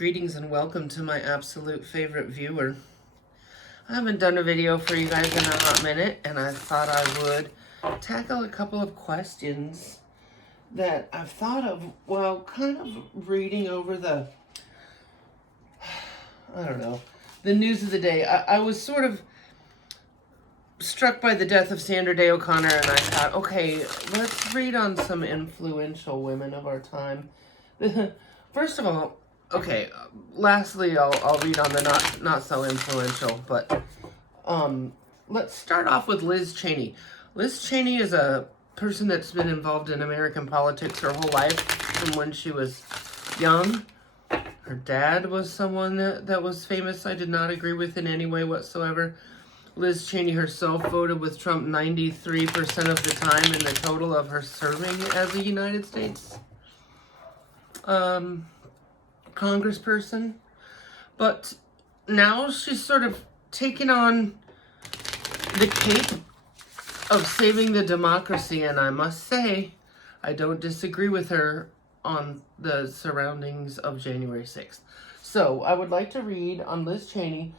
Greetings and welcome to my absolute favorite viewer. I haven't done a video for you guys in a hot minute, and I thought I would tackle a couple of questions that I've thought of while kind of reading over the news of the day. I was sort of struck by the death of Sandra Day O'Connor, and I thought, okay, let's read on some influential women of our time. First of all, okay, lastly, I'll read on the not so influential, but let's start off with Liz Cheney. Liz Cheney is a person that's been involved in American politics her whole life from when she was young. Her dad was someone that was famous I did not agree with in any way whatsoever. Liz Cheney herself voted with Trump 93% of the time in the total of her serving as a United States congressperson. But now she's sort of taken on the cape of saving the democracy, and I must say, I don't disagree with her on the surroundings of January 6th. So I would like to read on Liz Cheney.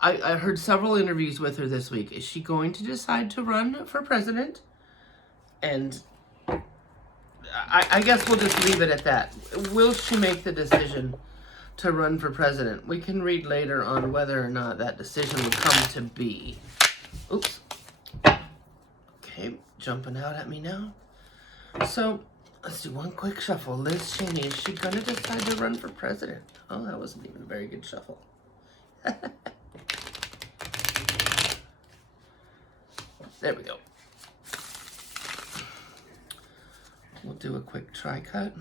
I heard several interviews with her this week. Is she going to decide to run for president? And I guess we'll just leave it at that. Will she make the decision to run for president? We can read later on whether or not that decision will come to be. Oops. Okay, jumping out at me now. So, let's do one quick shuffle. Liz Cheney, is she going to decide to run for president? Oh, that wasn't even a very good shuffle. There we go. We'll do a quick try cut.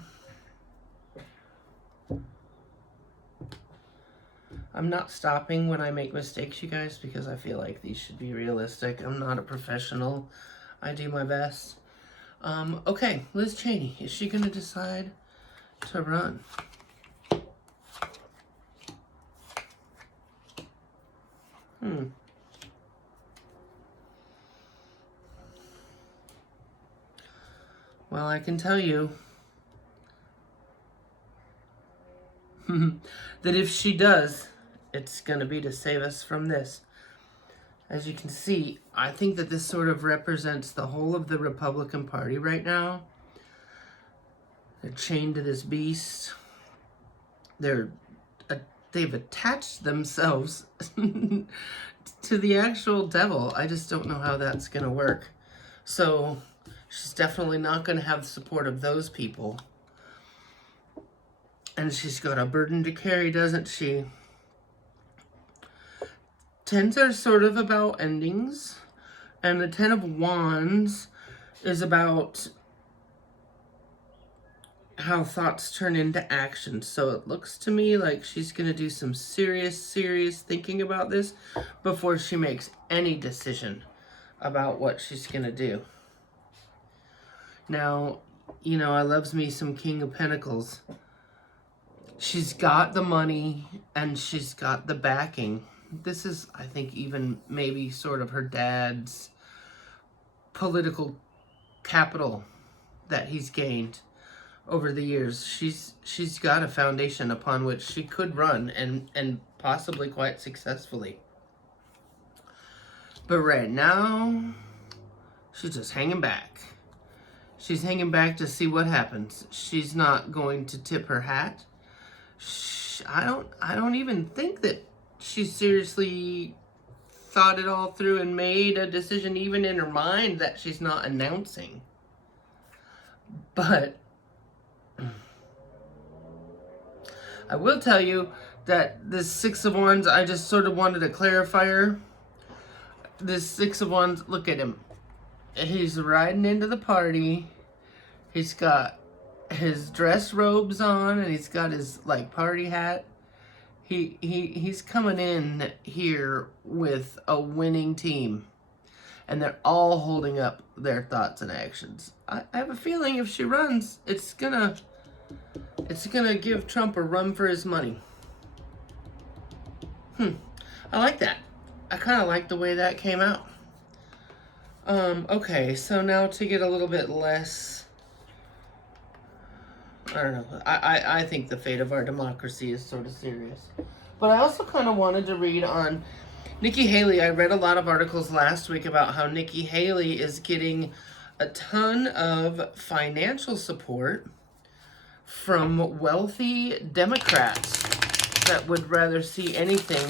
I'm not stopping when I make mistakes, you guys, because I feel like these should be realistic. I'm not a professional. I do my best. Okay, Liz Cheney, is she going to decide to run? Well, I can tell you that if she does, it's going to be to save us from this. As you can see, I think that this sort of represents the whole of the Republican Party right now. They're chained to this beast. They've attached themselves to the actual devil. I just don't know how that's going to work. So she's definitely not going to have the support of those people. And she's got a burden to carry, doesn't she? Tens are sort of about endings. And the Ten of Wands is about how thoughts turn into action. So it looks to me like she's going to do some serious thinking about this before she makes any decision about what she's going to do. Now, you know, I loves me some King of Pentacles. She's got the money and she's got the backing. This is, I think, even maybe sort of her dad's political capital that he's gained over the years. She's got a foundation upon which she could run and possibly quite successfully. But right now, she's just hanging back. She's hanging back to see what happens. She's not going to tip her hat. I don't even think that she seriously thought it all through and made a decision even in her mind that she's not announcing. But I will tell you that this Six of Wands, I just sort of wanted a clarifier. This Six of Wands, look at him. He's riding into the party. He's got his dress robes on and he's got his like party hat. He's coming in here with a winning team. And they're all holding up their thoughts and actions. I have a feeling if she runs, it's gonna give Trump a run for his money. I like that. I kind of like the way that came out. Okay, so now to get a little bit less I don't know. I think the fate of our democracy is sort of serious. But I also kind of wanted to read on Nikki Haley. I read a lot of articles last week about how Nikki Haley is getting a ton of financial support from wealthy Democrats that would rather see anything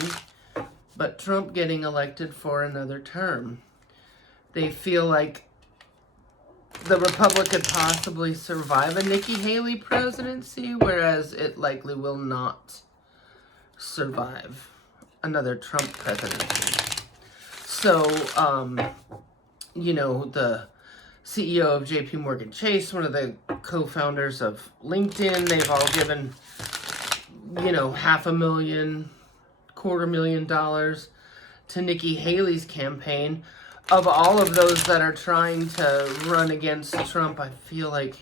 but Trump getting elected for another term. They feel like the Republic could possibly survive a Nikki Haley presidency, whereas it likely will not survive another Trump presidency. So, you know, the CEO of JP Morgan Chase, one of the co-founders of LinkedIn, they've all given, you know, $500,000, $250,000 to Nikki Haley's campaign. Of all of those that are trying to run against Trump, I feel like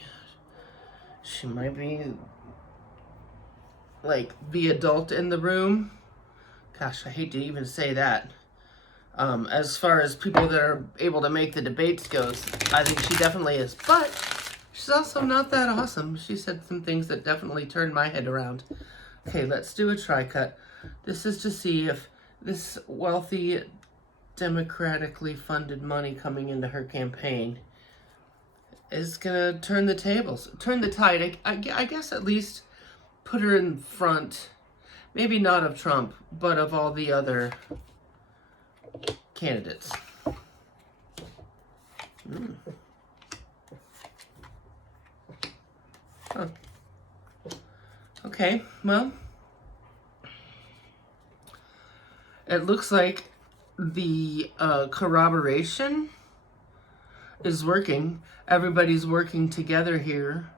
she might be like the adult in the room. Gosh, I hate to even say that. As far as people that are able to make the debates goes, I think she definitely is. But she's also not that awesome. She said some things that definitely turned my head around. Okay, let's do a tri-cut. This is to see if this wealthy, democratically funded money coming into her campaign is gonna turn the tables, turn the tide. I guess at least put her in front, maybe not of Trump, but of all the other candidates. Huh. Okay, well, it looks like the corroboration is working. Everybody's working together here.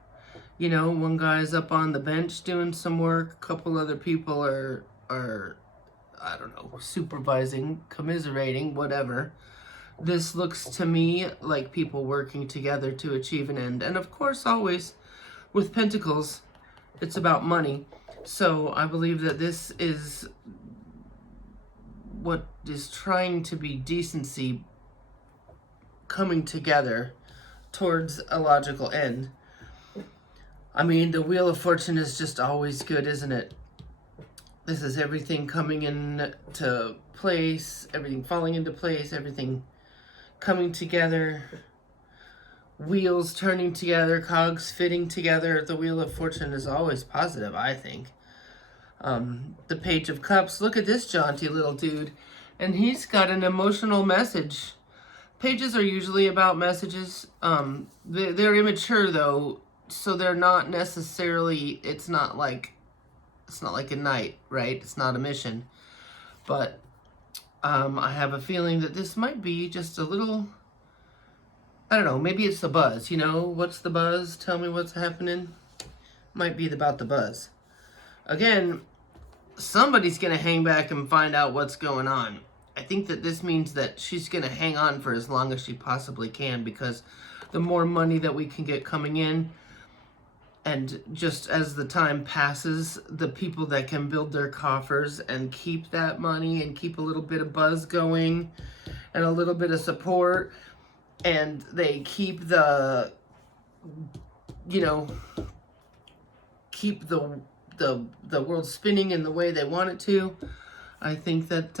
You know, one guy's up on the bench doing some work. A couple other people are I don't know, supervising, commiserating, whatever. This looks to me like people working together to achieve an end. And of course, always with Pentacles, it's about money. So I believe that this is what is trying to be decency coming together towards a logical end. I mean, the Wheel of Fortune is just always good, isn't it? This is everything coming into place, everything falling into place, everything coming together, wheels turning together, cogs fitting together. The Wheel of Fortune is always positive, I think. The Page of Cups, look at this jaunty little dude, and he's got an emotional message. Pages are usually about messages. They're immature though, so they're not necessarily, it's not like a knight, right? It's not a mission. But I have a feeling that this might be just a little, I don't know, maybe it's the buzz, you know? What's the buzz? Tell me what's happening. Might be about the buzz. Again, somebody's going to hang back and find out what's going on. I think that this means that she's going to hang on for as long as she possibly can, because the more money that we can get coming in, and just as the time passes, the people that can build their coffers and keep that money and keep a little bit of buzz going and a little bit of support, and they keep the, you know, keep the world spinning in the way they want it to, I think that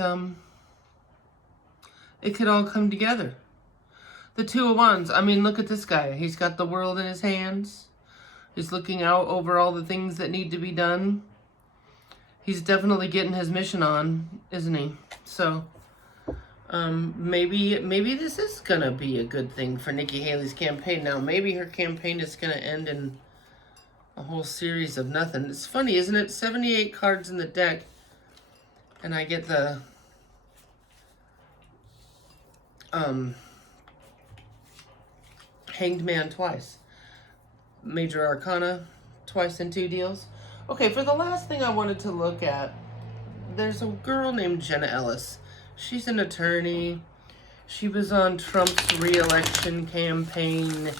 it could all come together. The Two of Wands, I mean, look at this guy. He's got the world in his hands. He's looking out over all the things that need to be done. He's definitely getting his mission on, isn't he? So, maybe this is going to be a good thing for Nikki Haley's campaign. Now, maybe her campaign is going to end in a whole series of nothing. It's funny, isn't it? 78 cards in the deck, and I get the Hanged Man twice. Major Arcana twice in 2 deals. Okay, for the last thing I wanted to look at, there's a girl named Jenna Ellis. She's an attorney. She was on Trump's re-election campaign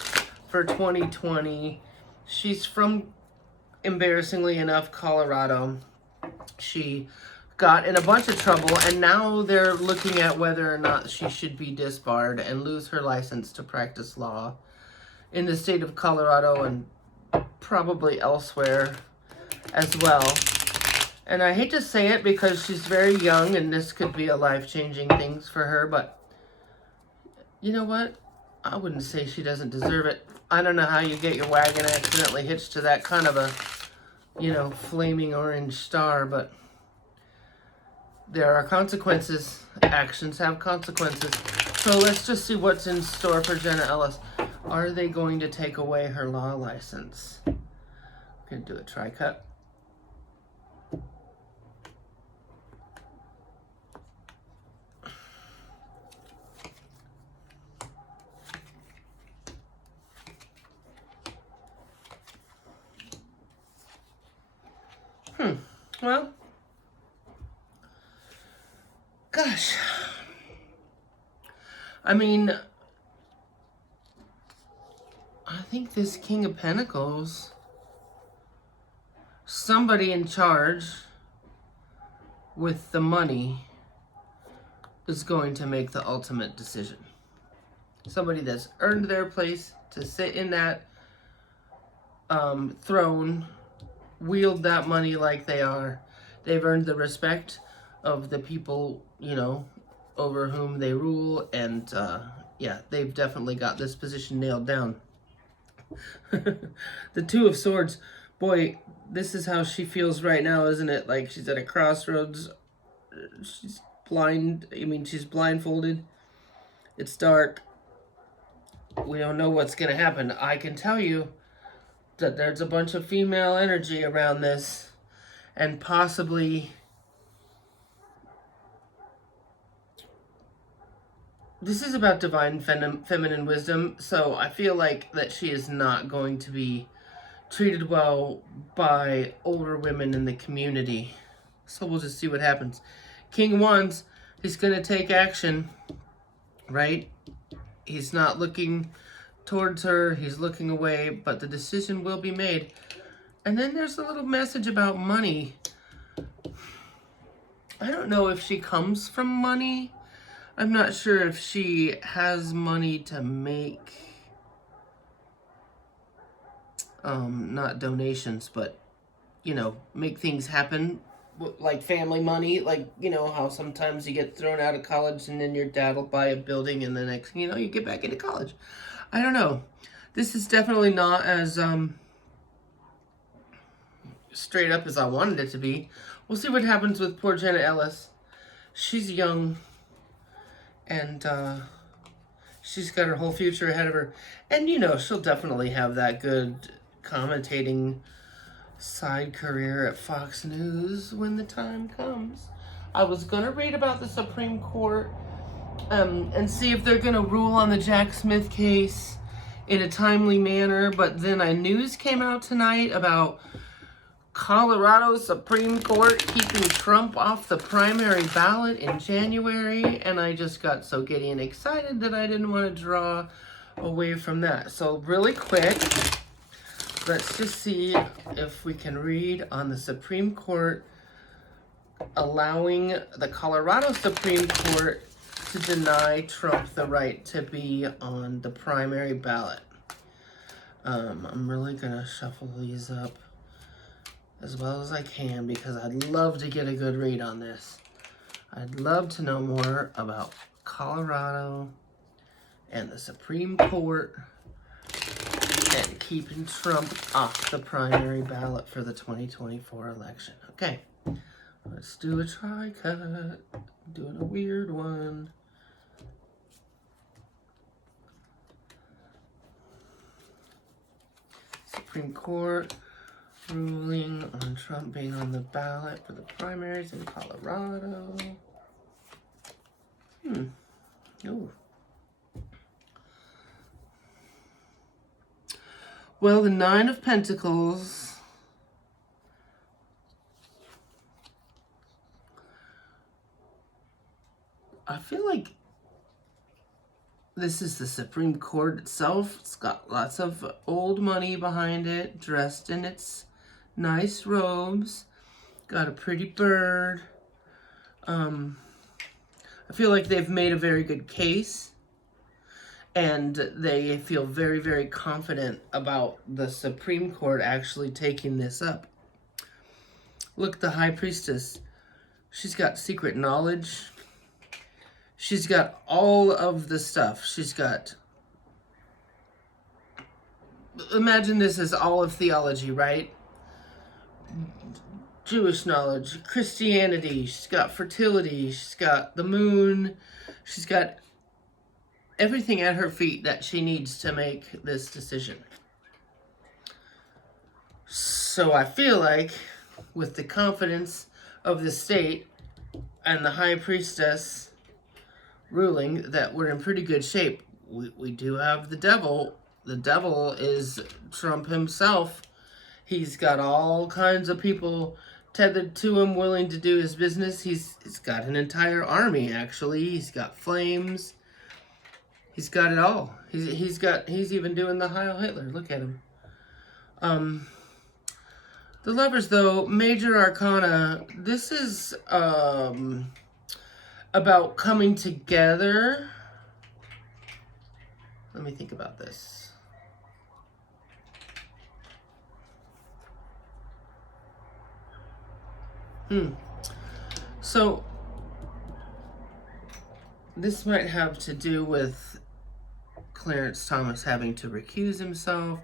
for 2020. She's from, embarrassingly enough, Colorado. She got in a bunch of trouble, and now they're looking at whether or not she should be disbarred and lose her license to practice law in the state of Colorado. And probably elsewhere as well. And I hate to say it because she's very young and this could be a life-changing thing for her, but you know what? I wouldn't say she doesn't deserve it. I don't know how you get your wagon accidentally hitched to that kind of a, you know, flaming orange star, but there are consequences. Actions have consequences. So let's just see what's in store for Jenna Ellis. Are they going to take away her law license? I'm going to do a tri-cut. Well, gosh. I mean, I think this King of Pentacles, somebody in charge with the money is going to make the ultimate decision. Somebody that's earned their place to sit in that throne, wield that money like they are. They've earned the respect of the people, you know, over whom they rule, and yeah, they've definitely got this position nailed down. The Two of Swords, boy, this is how she feels right now, isn't it? Like she's at a crossroads. She's blind. I mean, she's blindfolded. It's dark. We don't know what's going to happen. I can tell you that there's a bunch of female energy around this, and possibly this is about divine feminine wisdom, so I feel like that she is not going to be treated well by older women in the community. So we'll just see what happens. King of Wands, he's going to take action, right? He's not looking towards her, he's looking away, but the decision will be made. And then there's a little message about money. I don't know if she comes from money. I'm not sure if she has money to make, not donations, but, you know, make things happen, like family money, like, you know, how sometimes you get thrown out of college and then your dad will buy a building and the next thing you know, you get back into college. I don't know. This is definitely not as straight up as I wanted it to be. We'll see what happens with poor Jenna Ellis. She's young, and she's got her whole future ahead of her. And, you know, she'll definitely have that good commentating side career at Fox News when the time comes. I was going to read about the Supreme Court and see if they're going to rule on the Jack Smith case in a timely manner, but then a news came out tonight about Colorado Supreme Court keeping Trump off the primary ballot in January, and I just got so giddy and excited that I didn't want to draw away from that. So really quick, let's just see if we can read on the Supreme Court allowing the Colorado Supreme Court to deny Trump the right to be on the primary ballot. I'm really gonna shuffle these up as well as I can because I'd love to get a good read on this. I'd love to know more about Colorado and the Supreme Court and keeping Trump off the primary ballot for the 2024 election. Okay, let's do a tri-cut. Doing a weird one. Supreme Court ruling on Trump being on the ballot for the primaries in Colorado. Oh. Well, the Nine of Pentacles. I feel like this is the Supreme Court itself. It's got lots of old money behind it, dressed in its nice robes. Got a pretty bird. I feel like they've made a very good case. And they feel very, very confident about the Supreme Court actually taking this up. Look, the High Priestess. She's got secret knowledge. She's got all of the stuff. She's got... Imagine this as all of theology, right? Jewish knowledge, Christianity, she's got fertility, she's got the moon, she's got everything at her feet that she needs to make this decision. So I feel like with the confidence of the state and the High Priestess ruling that we're in pretty good shape. We do have the devil. The devil is Trump himself. He's got all kinds of people tethered to him, willing to do his business. He's got an entire army, actually. He's got flames. He's got it all. He's even doing the Heil Hitler. Look at him. The Lovers, though, Major Arcana. This is about coming together. Let me think about this. So, this might have to do with Clarence Thomas having to recuse himself,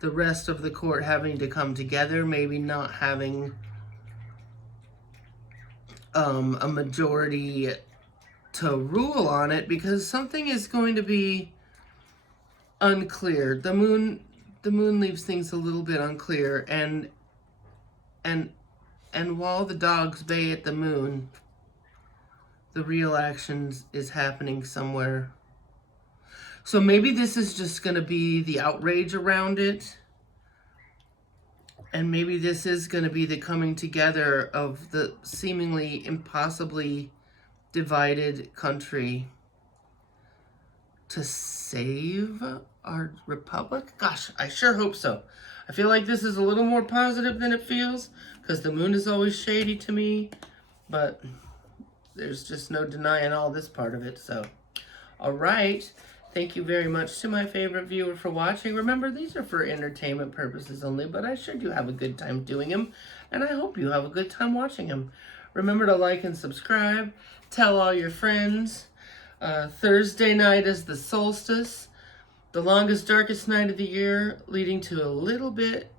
the rest of the court having to come together, maybe not having a majority to rule on it, because something is going to be unclear. The moon leaves things a little bit unclear, and while the dogs bay at the moon, the real action is happening somewhere. So maybe this is just going to be the outrage around it. And maybe this is going to be the coming together of the seemingly impossibly divided country to save our republic. Gosh, I sure hope so. I feel like this is a little more positive than it feels, because the moon is always shady to me, but there's just no denying all this part of it. So, all right. Thank you very much to my favorite viewer for watching. Remember, these are for entertainment purposes only, but I sure do have a good time doing them, and I hope you have a good time watching them. Remember to like and subscribe. Tell all your friends. Thursday night is the solstice, the longest, darkest night of the year, leading to a little bit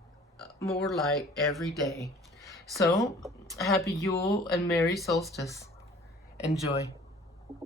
more light every day. So, happy Yule and Merry Solstice. Enjoy.